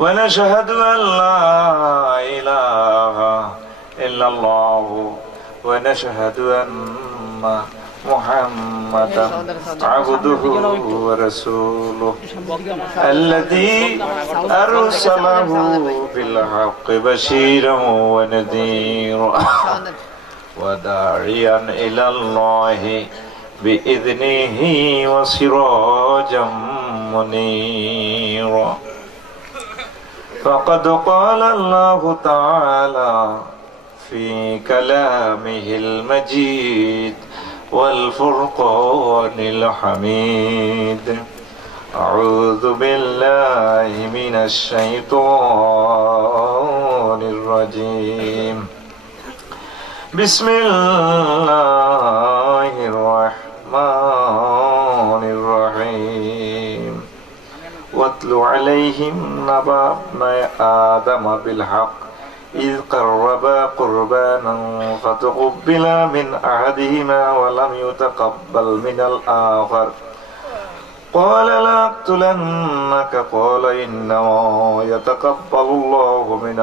ونشهد أن لا إله إلا الله ونشهد أن محمدا عبده ورسوله الذي أرسله بالحق بشيرا ونذيرا وداعيا إلى الله بإذنه وسراجا منيرا فقد قال الله تعالى في كلامه المجيد والفرقان الحميد أعوذ بالله من الشيطان الرجيم بسم الله الرحمن الرحيم واتل عليهم نبأ ابن آدم بالحق إذ قربا قربانا فتقبل من أحدهما ولم يتقبل من الآخر قال لأقتلنك قال إنما يتقبل الله من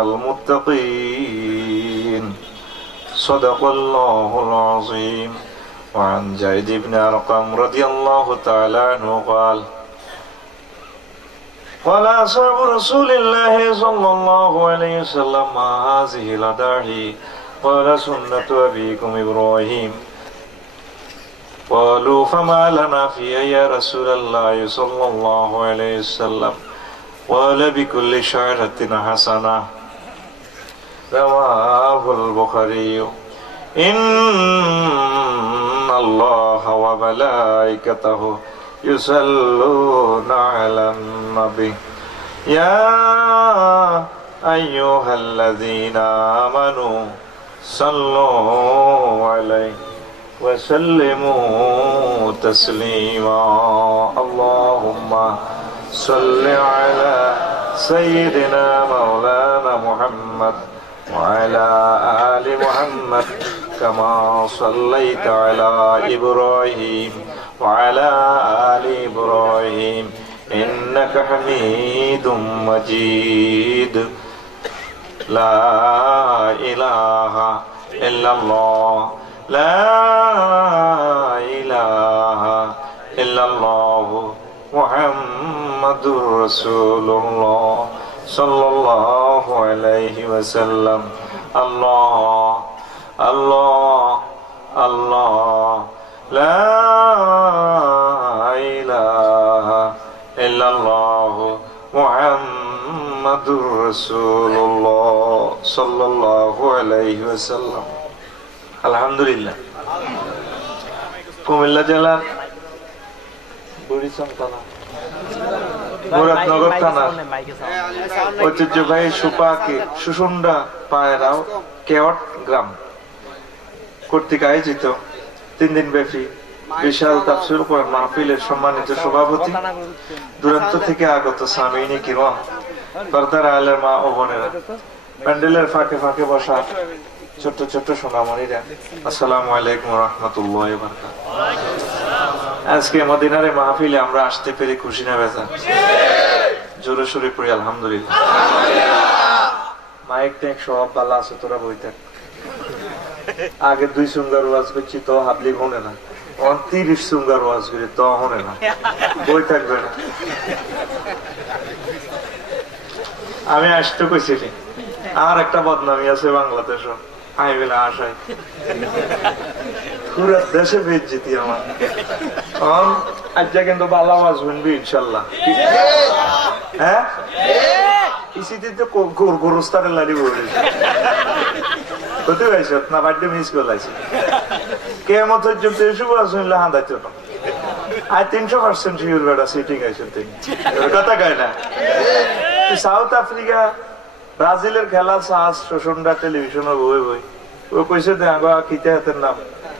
المتقين صدق الله العظيم. وعن زيد بن أرقم رضي الله تعالى عنه قال قال أصحاب رسول الله صلى الله عليه وسلم ما هذه الأداعي قال سنة أبيكم إبراهيم قالوا فما لنا فيها يا رسول الله صلى الله عليه وسلم قال بكل شعرة حسنة رواه البخاري. إن الله وملائكته يصلون على النبي يا أيها الذين آمنوا صلوا عليه وسلموا تسليما اللهم صل على سيدنا مولانا محمد وعلى آل محمد كما صليت على إبراهيم وعلى آل إبراهيم إنك حميد مجيد. لا إله إلا الله لا إله إلا الله محمد رسول الله صلى الله عليه وسلم. الله الله الله لا إله إلا الله محمد رسول الله صلى الله عليه وسلم. আলহামদুলিল্লাহ। কুমিল্লা জেলার বুড়িচং থানা মুরাদনগর থানার ঐতিহ্যবাহী সুপাকে সুসুন্ডা পায়রাও কেওট গ্রাম কর্তৃক আয়োজিত 3 দিন ব্যাপী বিশাল তাফসীর কোরআন মাহফিলের সম্মানিত সভাপতি, দূরান্ত থেকে আগত সামিনী কিরাম, পর্দার আলের মা ও বোনেরা, প্যান্ডেলের ফাঁকে ফাঁকে বসা ছোট্ট ছোট্ট সোনামণিরা, আসসালামু আলাইকুম ওয়া রাহমাতুল্লাহি ওয়া বারাকাতুহু। আজকে মদিনার মাহফিলে আমরা আসতে পেরে খুশি না বেজা? জোরে সোরে পড়ি আলহামদুলিল্লাহ। মাইক ট্যাক সব ভালো আছে, তোরা বই থাক। আগে 2 সুন্দর ওয়াজ করছি তো হাবলি হনে না, 30 সুন্দর ওয়াজ করি তো হনে না, বই থাকবে না। আমি আসতে কইছিলি আর একটা বদনামি আছে বাংলাদেশ, আমি বলে আসাই পুরা দেশে বেজ্জিতি আমার। আজকে কিন্তু ভালো আওয়াজ শুনবি ইনশাল্লাহ। হ্যাঁ ইসিতে তো গোরস্তারে লাড়ি বলে কোথায় পাইছ না, বাড়িতে মিস করলাইছে কেমন শুভ শুনলে হাঁদাইতো না। আর 300% শিওর বেড়া সিটিং আইসেন তিনি কথা কয় না। সাউথ আফ্রিকা ব্রাজিলের খেলা সাহস শোষণটা টেলিভিশনে বই বই ও কইছে খিতে হাতের নাম,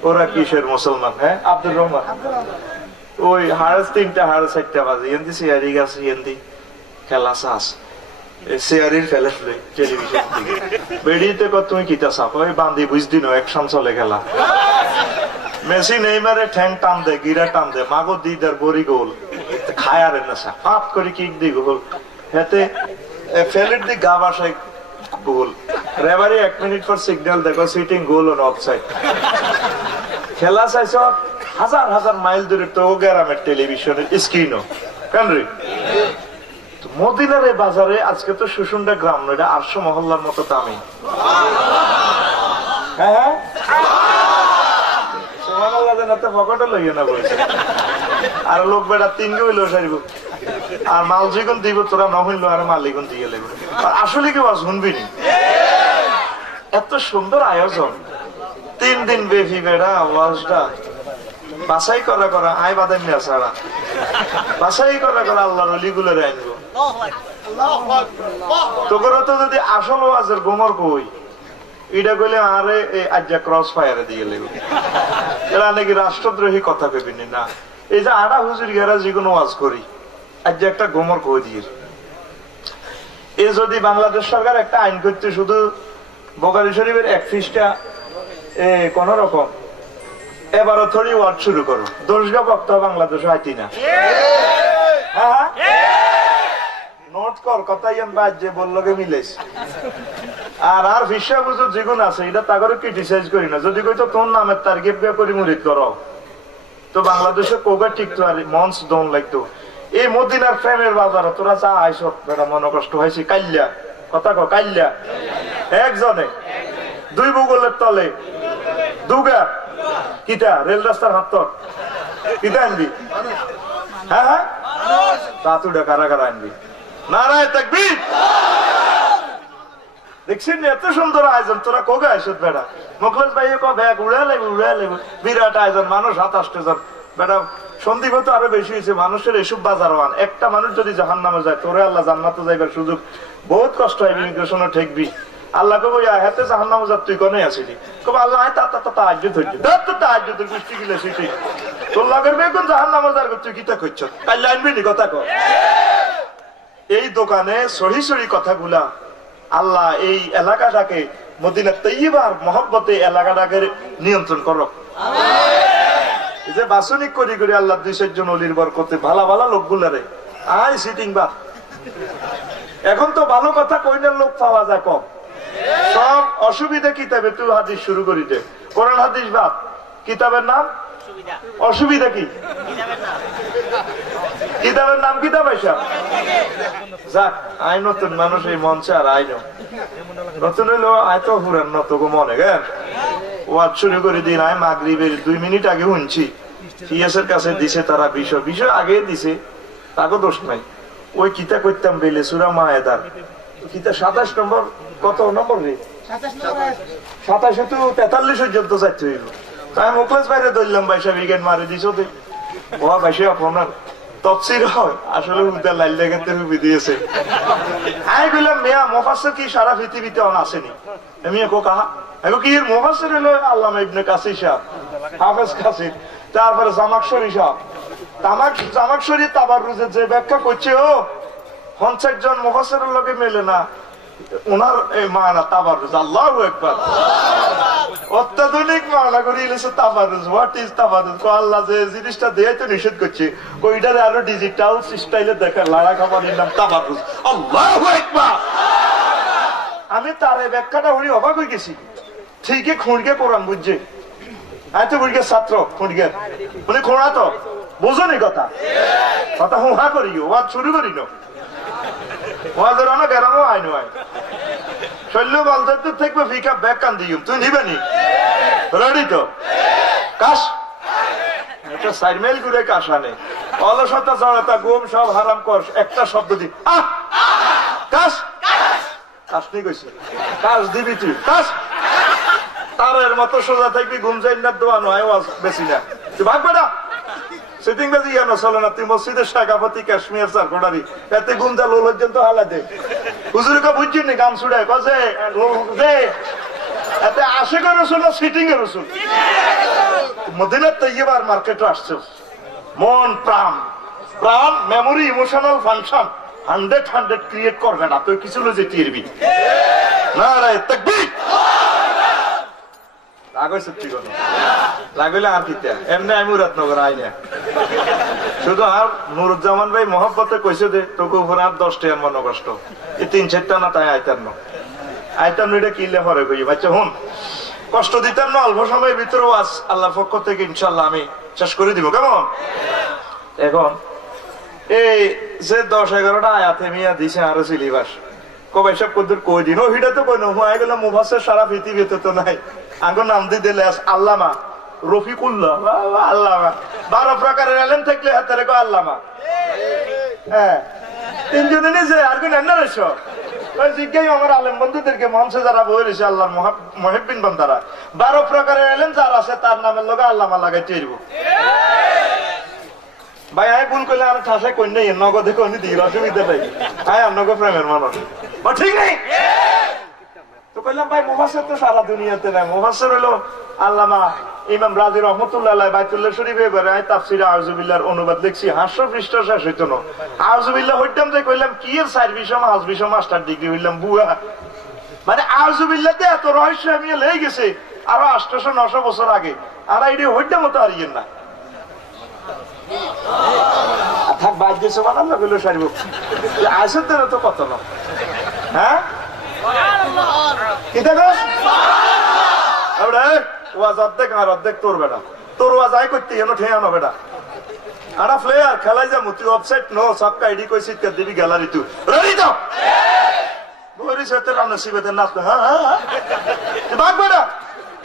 ওরা কিসের মুসলমান? হ্যাঁ আব্দুর রহমান ওই 3:30 4:30 বাজে এন্দি সিয়ারি গাছে এন্দি খেলা সাহস সিয়ারির ফেলে টেলিভিশন থেকে বেরিয়েতে তুমি কিতা চাপ ওই বান্ধি বুঝদি নো একশন চলে খেলা। মেসি নেইমারে ঠ্যাং টান দে, গিরা টান দে, মাগো দিদার বড়ি গোল খায় আর না ফাপ করে কিক দি গোল। হেতে ফেলের দিক গা বাসায় গোল, রেফারি 1 মিনিট পর সিগন্যাল দেখো সিটিং গোল অন অফসাইড। খেলা চাইছ হাজার হাজার মাইল দূরে তো গ্রামের টেলিভিশনের স্ক্রিনও কেন রে। মদিনার এই বাজারে আজকে তো সুসুন্ডা গ্রাম নয়, এটা 800 মহল্লার মতো দামি। হ্যাঁ আর লোক বেড়া 3 হইল সারিব আর মাল যেগুন দিব তোরা নহইল আর মালিগুন দিয়ে লেব। আসলে কি বাস শুনবি নি? এত সুন্দর আয়োজন 3 দিন বেশি বেড়া আওয়াজটা বাছাই করা করা আয় বাদাম নিয়ে ছাড়া বাছাই করা করা আল্লাহর অলিগুলো আনবো। তোর তো যদি আসল ওয়াজের গোমর কই এটা কইলে আরে আজ্জা ক্রস ফায়ারে দিয়ে লেগে এরা নাকি রাষ্ট্রদ্রোহী কথা ভেবিনি না। এই যে আড়া হুজুর গেরা যে কোনো ওয়াজ করি আজ্জা একটা গোমর কই দিয়ে এ যদি বাংলাদেশ সরকার একটা আইন করতে শুধু বোখারী শরীফের 1 পৃষ্ঠা কোন রকম এবারও থরি ওয়ার্ড শুরু করো দোষগা বক্তা বাংলাদেশ হাইতি না। হ্যাঁ নোট কর কথাই যে বললো গে মিলেছ। আর ভিসা বুঝুর যেগুন আছে এটা তাগরে ক্রিটিসাইজ করি না। যদি কইতো তোর নামের টার্গেট করে মুরিদ করো তো বাংলাদেশে কোগা টিকতো আর মঞ্চ দন লাগতো। এই মদিনার ফ্রেমের বাজারে তোরা চা আইস বেটা মনে কষ্ট হয়েছে কাইল্লা কথা কো কাইল্লা একজনে 2 ভূগোলের তলে দুগা কিটা রেল রাস্তার হাত কিটা আনবি। হ্যাঁ তাতুটা কারা কারা আনবি। নারায়ে তাকবীর। দেখছেন এত সুন্দর আয়োজন তোরা কোগা আইস বেটা। মুখলেস ভাই ব্যাগ উড়া লাগবে বিরাট আয়োজন মানুষ 27 জন বেটা। সন্দীপ তো আরো বেশি হয়েছে মানুষের এসব বাজারওয়ান। একটা মানুষ যদি জাহান্নামে যায় তোরে আল্লাহ জান্নাতে যাইবার সুযোগ বহুত কষ্ট হয়। ইমিগ্রেশনে ঠেকবি আল্লাহ কব হাতে জাহান্নামে যা তুই কোনে আসিলি কব আল্লাহ তা আজ্য ধৈর্য আজ্য তোর বৃষ্টি গিলে সেটি তোর লাগের বেগুন জাহান্নামে যার তুই কিতা করছ কাল আনবি নি কথা কর। এই দোকানে সহি সহি কথাগুলা আল্লাহ এই এলাকাটাকে মদিনা তৈয়বার মহব্বতে এলাকাটাকে নিয়ন্ত্রণ করো। যে বাসনিক করি করে আল্লাহ 200 জন অলির বরকতে ভালো ভালো লোকগুলারে আয় সিটিং বা। এখন তো ভালো কথা কইনার লোক পাওয়া যায় কম। সব অসুবিধা কিতাবে তুই হাদিস শুরু করি দে কোরআন হাদিস বাদ কিতাবের নাম অসুবিধা কি কিতাবের নাম কিতাব আইসা যাক আই নতুন মানুষ এই মঞ্চে আর আই নতুন হইলো আয় তো হুরান নত গো মনে গেন ওয়াজ শুরু করে দিন। আয় মাগরিবের 2 মিনিট আগে শুনছি ফিয়াসের কাছে দিছে তারা বিষয় আগে দিছে তাকে দোষ নাই। ওই কিতা করতাম বেলে সুরা মায়েদার কিতা 27 নম্বর কত নম্বর রে 27 তো 43 পর্যন্ত যাইতে হইল। তাই মুখলেস বাইরে ধরলাম বাইশা বিজ্ঞান মারি দিছ ও বাইশে আপনার তফসির হয় আসলে উল্টা লাইল দেখাতে হুবি দিয়েছে। আমি বললাম মেয়া মুফাসসির কি সারা পৃথিবীতে অন আসেনি। আমি একো কাহা এখন কি এর মুফাসসির হলো আল্লামা ইবনে কাসির সাহেব হাফেজ কাসির তারপরে জামাকশরী সাহেব জামাকশরী তাবাররুজের যে ব্যাখ্যা করছে ও 50 জন মুফাসসিরের লগে মেলে না ওনার এই মানা তাবাররুজ। আল্লাহু আকবার অত্যাধুনিক মানা করে ইলেছে তাবাররুজ। What is তাবাররুজ? আল্লাহ যে জিনিসটা দেয় তো নিষেধ করছে ওইটারে আরো ডিজিটাল স্টাইলে দেখা লাড়া খাবারের নাম তাবাররুজ। আল্লাহু আকবার। আমি তার এই ব্যাখ্যাটা উনি অবাক হয়ে গেছি। ঠিকই খুঁড়কে কোরআন বুঝছে আমি তো বুড়িকে ছাত্র খুঁড়কে উনি খোঁড়া তো বোঝনি কথা কথা হুহা করি ওয়াজ শুরু করি না ওয়াজের অনেক এরামও আইন হয় শৈল্য বলতে তো থাকবে ফিকা ব্যাগ কান দিও তুই নিবে নি রেডি তো কাশ এটা সাইড মেল করে কাশ আনে অলসতা জড়তা ঘুম সব হারাম কর একটা শব্দ দি আহ কাশ কাশ নি কইছে কাশ দিবি তুই কাশ তারের মতো সোজা থাকবি ঘুম যাই না দোয়া নয় ওয়াজ বেশি না তুই ভাগ বেটা সিটিং বাজি ইয়ানো চলে না তুই মসজিদের শাখাপতি কাশ্মীর স্যার কোটারি এতে গুমদা লোল পর্যন্ত হালা দে হুজুরকে বুঝছি নি গান ছুড়ে কসে দে এতে আশিকের রসুল না সিটিং এর রসুল মদিনার তৈয়বার মার্কেটে আসছে মন প্রাণ প্রাণ মেমোরি ইমোশনাল ফাংশন 100 ক্রিয়েট করবে না তুই কিছু লজে টিরবি নারায়ে তাকবীর রাগ হয়েছে তুই কোনো রাগ হইলে আর কিতা এমনি আমি মুরাদনগর আই না শুধু আর নুরুজ্জামান ভাই মহব্বতে কইছে যে তোকে উপরে আর 10 টাকার মনে কষ্ট এই 3-4টা না তাই আইতাম না এটা কিনলে পরে কই বাচ্চা হুন কষ্ট দিতাম না অল্প সময়ের ভিতরেও আজ আল্লাহর পক্ষ থেকে ইনশাল্লাহ আমি শেষ করে দিব কেমন এখন এই যে 10-11টা আয়াতে মিয়া দিছে আরো সিলেবাস কবে সব কদ্দুর কই দিন ওইটা তো কই না হয়ে গেল মুফাসসির সারা পৃথিবীতে তো নাই আঙ্গ নাম দিয়ে দিলে আল্লামা রফিকুল্লাহ আল্লামা 12 প্রকারের এলেম থাকলে হাতে রেখো আল্লামা হ্যাঁ তিনজনে নিজে আর কোন না রেছো ওই জিজ্ঞাই আমার আলেম বন্ধুদেরকে মঞ্চে যারা বই রয়েছে আল্লাহর মুহিব্বিন বান্দারা 12 প্রকারের এলেম যার আছে তার নামের লগে আল্লামা লাগাইতে দিব ভাই আমি ভুল করলে আর ঠাসে কই নাই নগদে কই নি দিই অসুবিধা নাই আয় আমনগো প্রেমের মানুষ ও ঠিক নেই তো কইলাম ভাই মুফাসসির তো সারা দুনিয়াতে নাই মুফাসসির হলো আল্লামা ইমাম রাজি রহমাতুল্লাহ আলাইহি বাইতুল্লাহ শরীফে বেরায় তাফসীরে আউযুবিল্লাহর অনুবাদ লিখছি 500 পৃষ্ঠা শেষ হইতো না আউযুবিল্লাহ হইতাম যে কইলাম কি এর 4 বিষয় মাস্টার ডিগ্রি হইলাম বুয়া মানে আউযুবিল্লাহতে এত রহস্য আমি লেগে গেছে আরো 800-900 বছর আগে আর এইডি হইতাম তো আরিয়েন না থাক বাদ দিয়েছে বানাম না বললো সারিব আসেন তো কত না হ্যাঁ কি দেখো ওয়াজ অর্ধেক আর অর্ধেক তোর বেটা তোর ওয়াজ আই করতে এনো ঠেয়া না বেটা আরা প্লেয়ার খেলাই যাবো তুই অফসাইড নো সবকা আইডি কই সিট কর দিবি গ্যালারি তুই রেডি তো বরি সাথে রান্না সিবেতে নাচ হ্যাঁ হ্যাঁ বাগ বেটা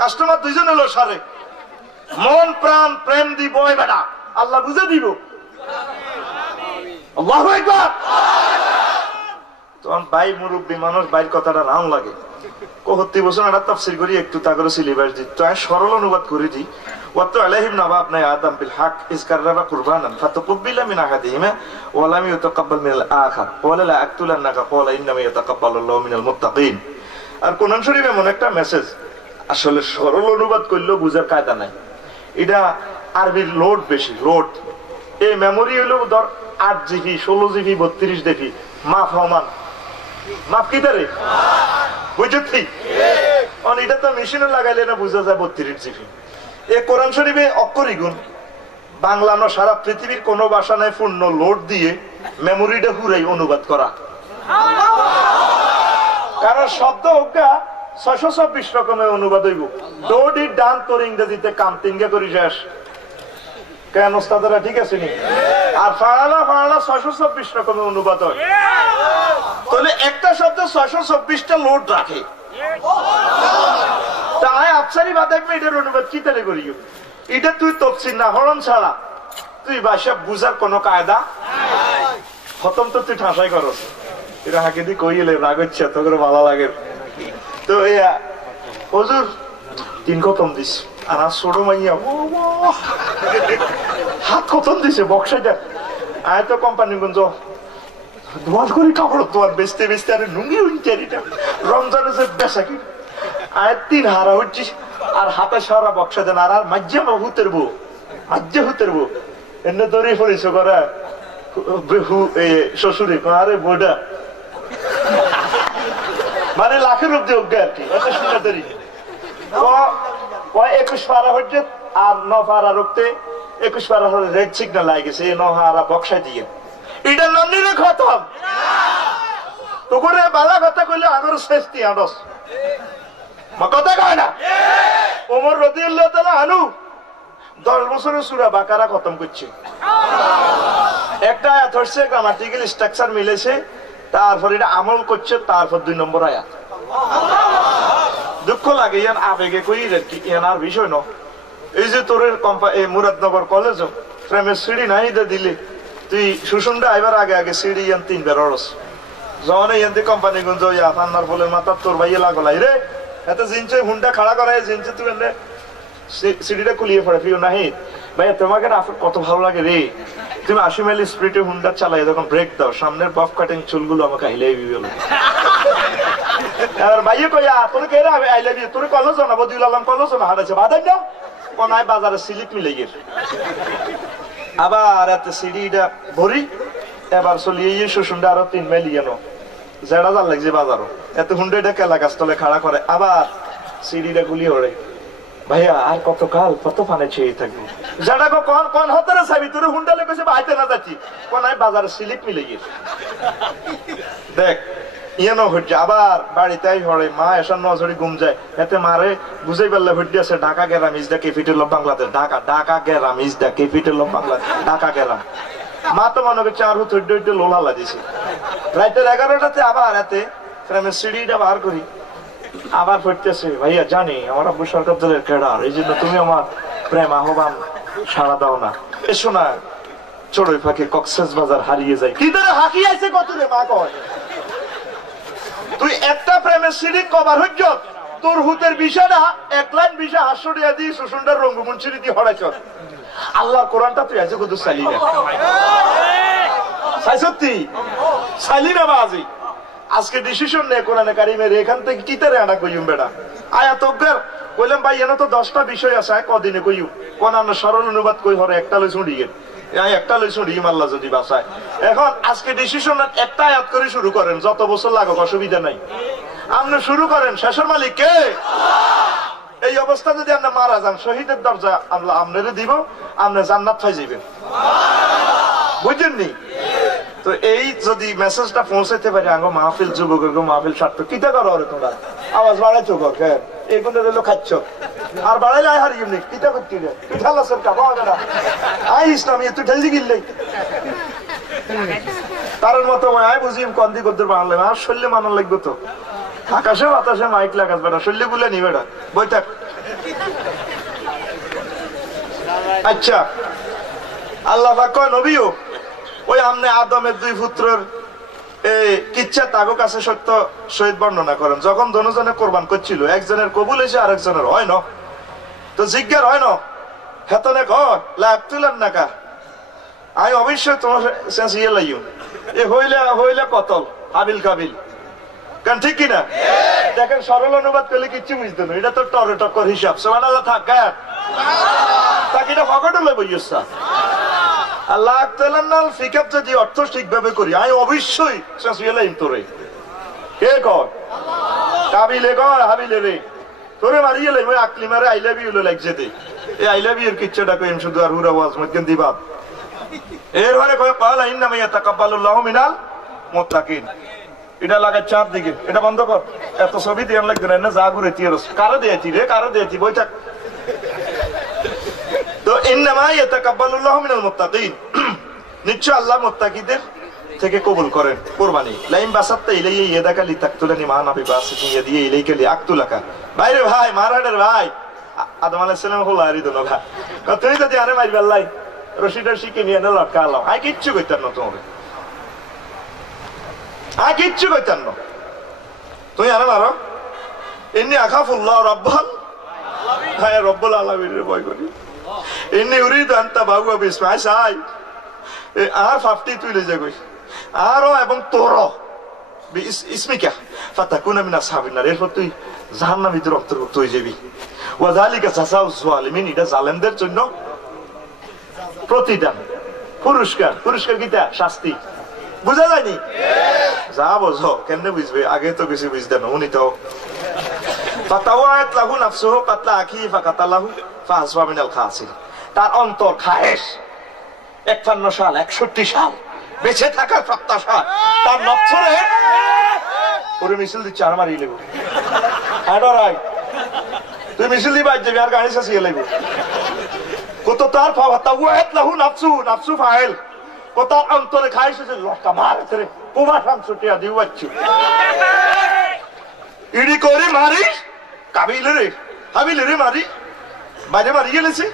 কাস্টমার দুইজন এলো সারে মন প্রাণ প্রেম দিব ওই বেটা আল্লাহ বুঝে দিব আল্লাহু আকবার তখন ভাই মুরব্বী মানুষ ভাইয়ের কথাটা রাম লাগে কহত্তি বছর একটা তাফসীর করি একটু তা করে সিলেবাস দিই তো আমি সরল অনুবাদ করে দিই ওয়াত আলাইহিম নাবা আপনি আদম বিল হক ইসকাররা কুরবানান ফাতাকুবিলা মিন আহাদিহিমা ওয়া লাম ইউতাকাব্বাল মিনাল আখার ওয়ালা লা আকতুলান্নাকা ক্বালা ইন্নামা ইয়াতাকাব্বালুল্লাহু মিনাল মুত্তাকিন আর কোরআন শরীফে এমন একটা মেসেজ আসলে সরল অনুবাদ করলেও বুঝার কায়দা নাই এটা আরবির লোড বেশি লোড এই মেমোরি হলো ধর 8 জিবি 16 জিবি 32 জিবি মাফ হমান মাফ কি দারে বুঝছি অন এটা তো মেশিনে লাগাইলে না বুঝা যায় 32 জিবি এই কোরআন শরীফে অক্ষরই গুণ বাংলা না সারা পৃথিবীর কোন ভাষা নাই পূর্ণ লোড দিয়ে মেমোরিটা হুরাই অনুবাদ করা কারণ শব্দ অজ্ঞা 626 রকমের অনুবাদ হইব দৌড়ি ডান তোর ইংরেজিতে কাম তিনগা করি শেষ কেন ওস্তাদরা ঠিক আছে নি আর ফাড়ালা 626 রকমের অনুবাদ হয় তাহলে একটা শব্দ 626টা লোড রাখে তাই আফসারি বাদাক মে এটার অনুবাদ কি তারে করিও এটা তুই তফসির না হরণ ছাড়া তুই ভাষা বুঝার কোনো কায়দা নাই খতম তো তুই ঠাসাই করস এটা হাকে দি কইলে রাগ হচ্ছে তো করে ভালো লাগে তো হুজুর 3 খতম দিস আর ছোট মাইয়া হাত খতম দিছে বক্সাটা আয় তো কোম্পানি গঞ্জ দোয়ার করে কাপড় দোয়ার বেচতে বেচতে আরে নুঙ্গি উইন্টারিটা রমজান হচ্ছে বেচা কি আয় 3 হারা হচ্ছিস আর হাতে সারা বক্সা দেন আর মাজ্জা হুতের বউ এনে দৌড়ে পড়েছ করা শ্বশুরে আরে বউটা মানে লাখের অব্দি অজ্ঞা আর কি এত সুন্দর দেরি 21 পারা হচ্ছে আর 9 পারা রুখতে 21 পারা হলে রেড সিগন্যাল লাগে গেছে 9 হারা বক্সা দিয়ে এটা নাম নিলে খতম তো করে বালা কথা কইলে আগর শেষ তি আনস কথা কয় না ওমর রাদিয়াল্লাহু তাআলা আনহু 10 বছরের সূরা বাকারা খতম করছে একটা আয়াত হচ্ছে গ্রামাটিক্যাল স্ট্রাকচার মিলেছে তারপর এটা আমল করছে তারপর 2 নম্বর আয়াত দুঃখ লাগে ইয়ান আবেগে কই কি ইয়ান আর বিষয় ন এই যে তোর মুরাদনগর কলেজ প্রেমের সিঁড়ি নাই দিলে তুই সুসুন্দা আইবার আগে আগে সিঁড়ি ইয়ান 3 বার অরস যখন ইয়ান দি কোম্পানি গুঞ্জ ইয়া ফান্নার বলে মাথা তোর ভাইয়ে লাগলাই রে এত জিনছে হুন্ডা খাড়া করায় জিনছে তুই এনে সিঁড়িটা খুলিয়ে পড়ে ফিও নাহি ভাইয়া তোমাকে না কত ভালো লাগে রে তুমি 80 মাইল স্পিডে হুন্ডা চালাই যখন ব্রেক দাও সামনের বফ কাটিং চুলগুলো আমাকে হিলাই দিল আর ভাইয়ে কইয়া তোর কে রে আই লাভ ইউ তোর কলেজ না বদিউল আলম কলেজ না হারাছে বাদাই না কোনায় বাজারে সিলিপ মিলে গেছে আবার এত সিঁড়িটা ভরি এবার চলিয়ে সুসুন্দা আরো 3 মাইল ইয়ানো জেডা জাল লাগছে বাজারও এত হুন্ডাটা কেলা গাছতলে খাড়া করে আবার সিঁড়িটা গুলি ওড়ে ভাইয়া আর কতকাল কত পানে চেয়ে থাকবো যারা কোন কোন হতারে চাবি তোর হুন্ডালে কইছে বাইতে না যাচ্ছি কোন বাজারে স্লিপ মিলে গিয়েছে দেখ ইয়েনো হচ্ছে আবার বাড়িতেই হরে মা এসব নজরে ঘুম যায় এতে মারে বুঝাই পারলে হইতে আছে ঢাকা গেরাম is the capital of Bangladesh Dhaka গেরাম is the capital of Bangladesh Dhaka গেরাম মা তো মনে করছে আর হইতে লোলা লাগিয়েছে রাইতের 11টাতে আবার এতে ফ্রেমের সিঁড়িটা বার করি আবার ফিরতেছে ভাইয়া জানি আমার আব্বু সরকার দলের ক্যাডার এই জন্য তুমি আমার প্রেম আহ্বান সাড়া দাও না এসো না চড়ুই ফাঁকে কক্সেস বাজার হারিয়ে যায় কি ধরে হাকি আছে কত রে মা কয় তুই একটা প্রেমের সিঁড়ি কভার হইছ তোর হুতের বিষয়টা এক লাইন বিষয় হাস্যটিয়া দিয়ে সুসুন্ডার রঙ্গমন সিঁড়ি দিয়ে হড়াইছ আল্লাহর কোরআনটা তুই আছে কত চালি না সত্যি চালি না বাজি আজকে ডিসিশন নেই কোরআনে কারিমের এখান থেকে কি তারে আনা কইম বেটা আয়াত অজ্ঞার কইলাম ভাই এনে তো 10টা বিষয় আছে কদিনে কইম কোন সরল অনুবাদ কই হরে একটা লই শুনি গেল একটা লই শুনি আল্লাহ যদি বাঁচায় এখন আজকে ডিসিশন একটা আয়াত করে শুরু করেন যত বছর লাগুক অসুবিধা নাই আপনি শুরু করেন শেষের মালিক কে এই অবস্থা যদি আপনি মারা যান শহীদের দরজা আল্লাহ আপনারে দিব আপনি জান্নাত পাই যাবেন বুঝছেন নি তো এই যদি মেসেজটা পৌঁছাইতে পারে আঙ্গো মাহফিল যুবক মাহফিল স্বার্থ কিতা করো রে তোমরা আওয়াজ বাড়াইছো কর এগুলো রইলো খাচ্ছ আর বাড়াইলে আয় হারিয়ে নি কিতা করতি রে তুই ঠাল্লা সরকা বাবা আই ইসলামী তুই ঠেলদি গিললে তার মতো আয় বুঝিম কন্দি করতে বানালে আর শরীরে মানার লাগবে তো আকাশে বাতাসে মাইক লাগাস বেটা শরীরে বলে নি বেটা বই থাক আচ্ছা আল্লাহ পাক কয় নবীও ওই আমনে আদমের 2 পুত্রের কিচ্ছা তাগো কাছে সত্য সহিত বর্ণনা করেন যখন দুজনে কোরবান করছিল একজনের কবুল হয়েছে আর একজনের হয় না তো জিজ্ঞার হয় না হেতনে কয় লাতুলান নাকা আমি অবশ্যই তোমার সেন্স ইয়ে লাইও এ হইলে কতল হাবিল কাবিল কারণ ঠিক কিনা দেখেন সরল অনুবাদ করলে কিচ্ছু বুঝতে না এটা তো টরে টক্কর হিসাব সুবহানাল্লাহ থাক গায় তাকে এটা ফকটে লই বইয়সা আল্লাহ তাআলার ফিকার যদি অর্থ ঠিকভাবে করি আমি অবশ্যই সেন্সিয়ালাইম তোরে কে কয় কাবিলে কয় হাবিলে রে তোরে মারিয়ে লই মই আকলি মারে আই লাভ ইউ লাগছে দে এই আই লাভ ইউ এর কিচ্ছাটা কইম শুধু আর হুরা ওয়াজ মতকেন দিবা এর পরে কয় ক্বালা ইন্নামা ইয়াতাকাব্বালুল্লাহু মিনাল মুত্তাকিন এটা লাগা চাপ দিকে এটা বন্ধ কর এত ছবি দিয়ে লাগবে না যা ঘুরে তিরস কারে দেইতি রে কারে দেইতি বই থাক তো ইন্নামা ইয়াতাকাব্বালুল্লাহু মিনাল মুত্তাকিন নিশ্চয় আল্লাহ মুত্তাকিদের থেকে কবুল করেন কুরবানি লাইন বাসাতে ইলাইহি ইয়াদাকা লিতাকতুলানি মা নবী বাসিতি ইয়াদি ইলাইকা লিআকতুলাকা ভাই রে ভাই মারাডের ভাই আদম আলাইহিস সালাম হলো আরি দনো ভাই তুই যদি আরে মারবি আল্লাহ রশিদার শিখে নিয়ে না লটকালাম আই কিচ্ছু কইতাম না তোমারে আই কিচ্ছু কইতাম না তুই আরে মারো ইন্নী আখাফুল্লাহ রাব্বাল ভাই রব্বুল আলামিনের ভয় করি ইন্নী উরিদু আন তাবাওয়া বিসমাই সাই আর 50 তুই লই যাগই আরো এবং তোর ইসমিকা ফাতাকুনা মিন আসহাবিন নার এরপর তুই জাহান্নামীদের অন্তর্ভুক্ত হয়ে যাবি ওয়া যালিকা জাযাউ যালিমিন এটা জালেমদের জন্য প্রতিদান পুরস্কার কিটা শাস্তি বুঝা যায়নি যা বোঝো কেন বুঝবে আগে তো কিছু বুঝতে না উনি তো ফাতাওয়াত লাহু নাফসুহু কাতলা আখি ফাকাতালাহু ফাসবা মিনাল খাসির তার অন্তর খায়েশ 51 সাল 61 সাল বেঁচে থাকার প্রত্যাশা তার নফসরে ওরে মিছিল দিচ্ছে আর মারি লেগো আডরাই তুই মিছিল দিবা যাবি আর গাড়ি সাসিয়ে লেগো কত তার ফাতাওয়াত লাহু নাফসু ফাইল কত অন্তরে খাইছে যে লটকা মারে রে কুমা শামসুটিয়া দিওয়াচ্ছি ইডি করে মারি কাবিলে রে হাবিলে রে মারি বাইরে মারি গেলেছে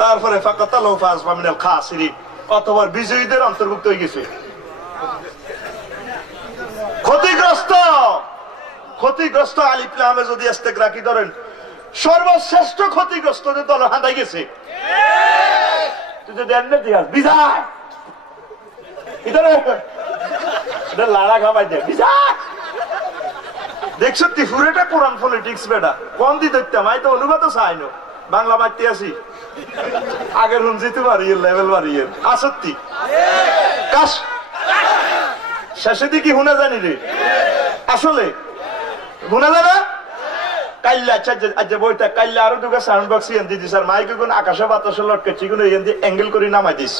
তারপরে ফাকাতালাহু ফাসবা মিনাল খাসিরিন অথবা বিজয়ীদের অন্তর্ভুক্ত হয়ে গেছে ক্ষতিগ্রস্ত আলিফ লামে যদি ইস্তেগরাকি ধরেন সর্বশ্রেষ্ঠ ক্ষতিগ্রস্তদের দল হাঁটাই গেছে তুই যদি এমনি দিয়াস বিজয় এটা লাড়া খাবাই দেয় বিজয় দেখছো ত্রিপুরাটা কোরআন পলিটিক্স বেটা কোন দি দেখতাম আমি তো অনুবাদও চাইনো বাংলা মারতে আসি আগের হুমজিতে বাড়িয়ে লেভেল বাড়িয়ে আসত্তি কাশ শেষে দিকে হুনা জানি রে আসলে হুনা জানা কাইল্লা আচ্ছা আচ্ছা বইটা কাইল্লা আরো দুটো সাউন্ড বক্স এন দিদি স্যার মাইকে কোন আকাশে বাতাসে লটকাচ্ছি কোন এন দিয়ে অ্যাঙ্গেল করে নামাই দিস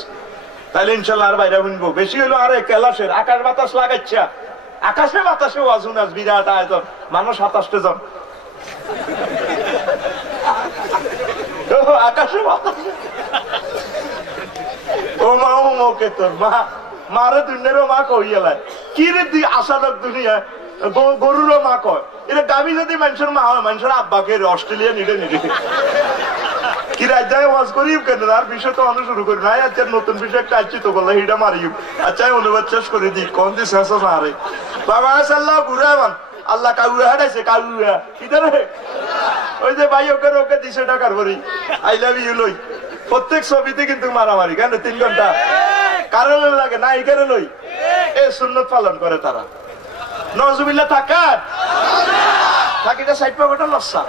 তাহলে ইনশাল্লাহ আর বাইরে শুনবো বেশি হলো আরে কেলাসের আকাশ বাতাস লাগাচ্ছে আকাশে বাতাসে ওয়াজুন আজ বিরাট আয়োজন মানুষ 27 জন আকাশে বাতাসে ও মা ও মোকে তোর মা মারে দুনিয়ারও মা কইয়ালায় কি রে তুই আশালক দুনিয়া গরুরও মা কয় এটা গাবি যদি মানুষের মা হয় মানুষের আব্বাকে অস্ট্রেলিয়া নিলে নিলে কি রাজ্যায় ওয়াজ করিব কেন আর বিষয় তো অনেক শুরু করি নাই আচ্ছা নতুন বিষয় একটা আছি তো বললে এটা মারিব আচ্ছা অনুবাদ শেষ করে দিই কোন দিন শেষ না রে বাবা আল্লাহ ঘুরাবান আল্লাহ কাউয়া হারাইছে কাউয়া কিদারে ওই যে ভাই ওকে ওকে 200 টাকার ভরি আই লাভ ইউ লই প্রত্যেক ছবিতে কিন্তু মারামারি কেন 3 ঘন্টা কারণ লাগে না এই কারণ লই এই সুন্নত পালন করে তারা নজুবিল্লাহ থাকার থাকিটা সাইড পকেটে লস্সা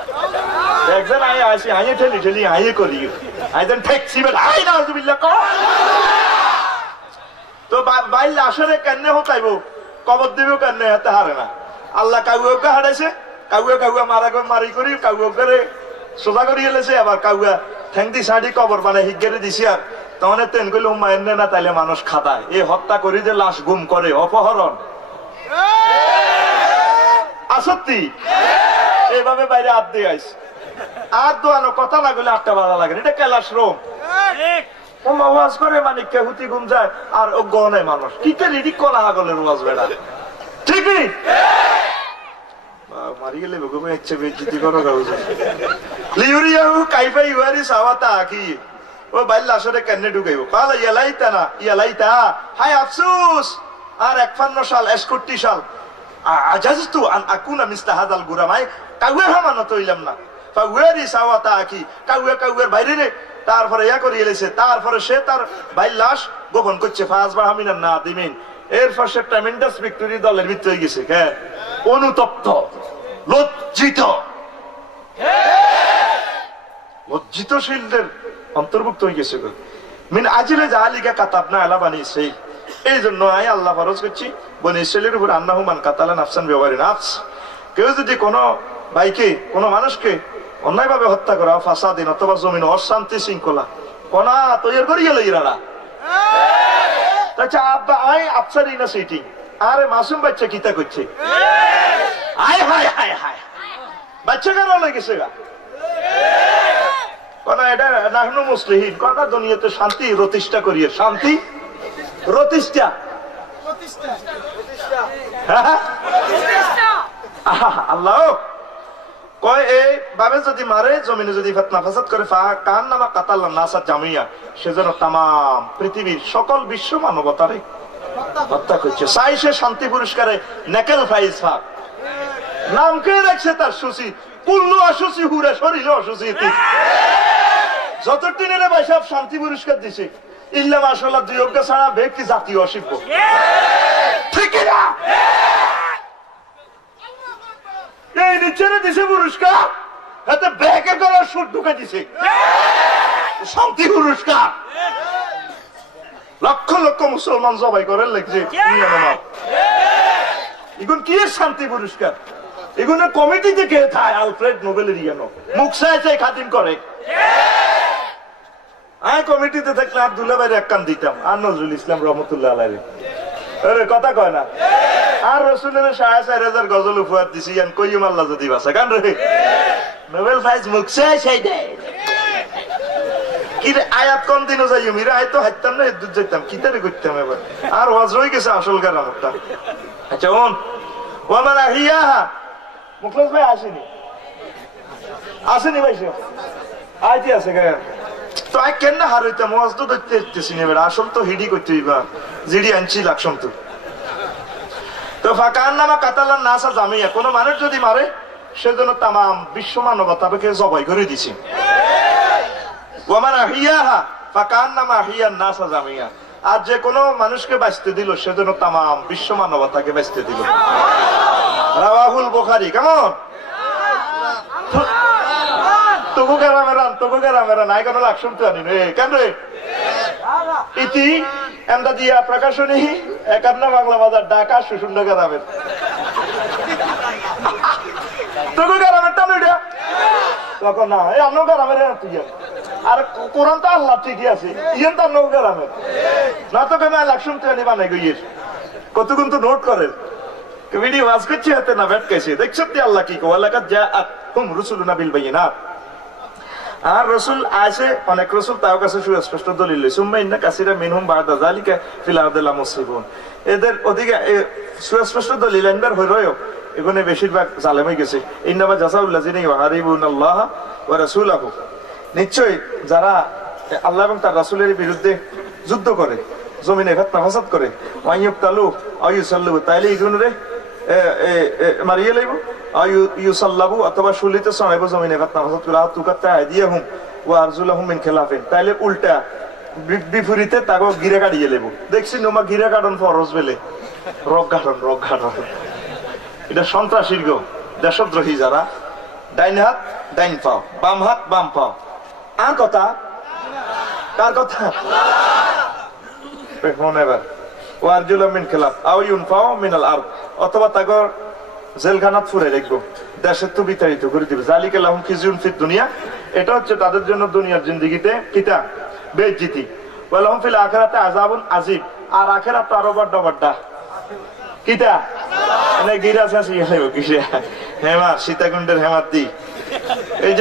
একজন আয় আসি আইয়ে ঠেলি ঠেলি আইয়ে করি আইজন ঠেকছি বলে আই নজুবিল্লাহ ক তো বাইল আসরে কেন হতাইব কবর দিব কেন হাতে হারে না আল্লাহ কাউকে হারাইছে কাউয়া মারি করি কাউকে সোজা করি এলেছে আবার কাউয়া ঠ্যাংদি সাড়ি কবর বানায় হিগেরে দিছি আর তখন তেন কইলে এনে না তাইলে মানুষ খাদায় এই হত্যা করি যে লাশ গুম করে অপহরণ আসত্তি এইভাবে বাইরে হাত দিয়ে আইস আর দোয়ানো কথা না গেলে 8টা বাজা লাগে এটা কেলাস রোম ওয়াজ করে মানে কেহুতি গুম যায় আর ও গনে মানুষ কিতে রেডি কলা আগলের ওয়াজ বেড়া ঠিক নেই মারি গেলে ভগবান ইচ্ছে বেজিতি করো গাউছে লিউরিয়াহু কাইফা ইওয়ারি সাওয়াতা আকি ও বাইল আসরে কেন ঢুকাইব কালা ইয়ালাইতা হায় আফসোস আর 51 সাল 61 সাল আজাজতু আন আকুনা মিসলা হাদাল গুরামাই কাউয়া হামানত হইলাম না ফাওয়ারি সাওয়াতা আকি কাউয়ার বাইরে রে তারপরে ইয়া করি এলেছে তারপরে সে তার বাইল লাশ গোপন করছে ফাজবা হামিনান নাদিমিন এরপর সে ট্রেমেন্ডাস ভিক্টরি দলের ভিতরে হয়ে গেছে হ্যাঁ অনুতপ্ত লজ্জিতশীলদের অন্তর্ভুক্ত হয়ে গেছে মিন আজিলে জালিকা কাতাবনা আলা বানি ইসরাইল এই জন্য আয় আল্লাহ ফরজ করছি বনি ইসরাইলের উপর আন্নাহু মান কাতালা নাফসান বিগয়রি নাফস কেউ যদি কোনো ভাইকে কোনো মানুষকে অন্যায়ভাবে হত্যা করা ফাসাদিন অথবা জমিন অশান্তি শৃঙ্খলা কোনা তৈরি করিয়ে লইরারা আচ্ছা আব্বা আয় আফসারি না সিটিং আরে মাসুম বাচ্চা কিতা করছে আয় হায় হায় হায় বাচ্চা কেন লেগেছে গা কোনা এটা নাহনু মুসলিহিন কোনা দুনিয়াতে শান্তি প্রতিষ্ঠা করিয়ে শান্তি প্রতিষ্ঠা আল্লাহ কয় এই ভাবে যদি মারে জমিনে যদি ফিতনা ফাসাদ করে কান নামা কাতাল্লাহ নাসা জামিয়া সেজন্য তাম পৃথিবীর সকল বিশ্ব মানবতারে হত্যা করছে চাই সে শান্তি পুরস্কারে নেকেল ফাইজ ফাক নাম কে রাখছে তার সুচি কুল্লু অসুচি হুরে শরীরে অসুচি যতদিন এর ভাই সব শান্তি পুরস্কার দিছে ইল্লা মাশাআল্লাহ দুই অজ্ঞা ছাড়া ব্যক্তি জাতীয় অসিব্য ঠিক না এই নিচে দিছে পুরস্কার এতে ব্যাকে করার সুর ঢুকে দিছে শান্তি পুরস্কার লক্ষ লক্ষ মুসলমান জবাই করে লেগছে এখন কি শান্তি পুরস্কার এগুলো কমিটি থেকে থায় আলফ্রেড নোবেলের ইয়ানো মুখ চাই খাতিম করে আমি কমিটিতে থাকলে আব্দুল্লাহ ভাইয়ের এক কান দিতাম আর নজরুল ইসলাম রহমতুল্লাহ আলাইহি কথা কয় না আর রসুলের 4,500 গজল উপহার দিছি কইম আল্লাহ যদি বাসা গান রে নোবেল প্রাইজ মুখ চাই দেয় কি আয়াত কোন দিনও যাই মিরা আয় তো হাইতাম না এদুত যাইতাম কিতারে করতাম এবার আর ওয়াজ রয়ে গেছে আসল গারামটা আচ্ছা ওমান আহিয়াহা মুখলেস ভাই আসেনি ভাই সে আইতি আছে গায় তো আই কেন না হার হইতাম ওয়াজ তো দেখতে দেখতেছি না এবার আসল তো হিডি করতে হইবা জিডি আনছি লাকসম তো ফাকান নামা কাতালান নাসা জামিয়া কোন মানুষ যদি মারে সেজন্য তাম বিশ্ব মানবতাকে জবাই করে দিছে ওমান আহিয়াহা ফাকান নামা আহিয়ান নাসা জামিয়া আর যে কোনো মানুষকে বাঁচতে দিল সেজন্য তাম বিশ্ব মানবতাকে বাঁচতে দিল রাওয়াহুল বুখারী কেমন তবু গ্রামেরা নাই কেন লাগ শুনতে আনি রে কেন রে ইতি এমদা দিয়া প্রকাশনী 51 বাংলা বাজার ঢাকা সুসুন্দর গ্রামের তবু গ্রামের টান তখন না এই অন্য গ্রামের তুই আর কোরআন তো আল্লাহ ঠিকই আছে ইয়েন তো অন্য গ্রামের না তো কেমন ইলেকশন ট্রেনে বানাই গিয়ে কতক্ষণ তো নোট করেন ভিডিও ওয়াজ করছে হাতে না ভেটকেছে দেখছেন আল্লাহ কি ওয়ালাকাত জাআতকুম রুসুলুনা বিল বায়িনাত আর রাসূল আসে অনেক রাসূল তার কাছে সুস্পষ্ট দলিল লইছে সুম্মা ইন্না কাসীরা মিনহুম বা'দা যালিকা ফিল আরদিল মুসরিফুন এদের ওদিকে সুস্পষ্ট দলিল আনবার হইরয়ও এখানে বেশিরভাগ জালেম হয়ে গেছে ইন্নামা জাযাউল্লাযিনা ইউহারিবুনাল্লাহ ওয়া রাসূলাহু নিশ্চয়ই যারা আল্লাহ এবং তার রাসূলের বিরুদ্ধে যুদ্ধ করে জমিনে ফিতনা ফাসাদ করে ওয়াইয়ুকতালু আইয়ুসাল্লু তাইলে ইগুনরে মারিয়ে লইব আইয়ুসাল্লাবু অথবা শুলিতে সরাইব জমিনে ফিতনা ফাসাদ করে তুকাত্তা আইদিয়াহুম ওয়া আরজুলাহুম মিন খিলাফিন তাইলে উল্টা বিপরীতে তাগো গিরা কাটিয়ে লইব দেখছি নোমা গিরা কাটন ফরজ বেলে রক গাঠন এটা সন্ত্রাসীর গো দেশদ্রোহী যারা ডাইন হাত ডাইন পাও বাম হাত বাম পাও আর কথা কার কথা অথবা তাগর জেলখানাত ফুরাই রাখবো দেশের তো বিতাড়িত করে দিবে জালিকা লাহুম খিজুন ফিদ দুনিয়া এটা হচ্ছে তাদের জন্য দুনিয়ার জিন্দেগিতে কিতা বেইজ্জতি ওয়া লাহুম ফিল আখিরাতি আযাবুন আযীব আর আখিরাত আরো বড় কিতা মানে গিরা আছে কিসে হেমা সীতাকুণ্ডের হেমাত দি এই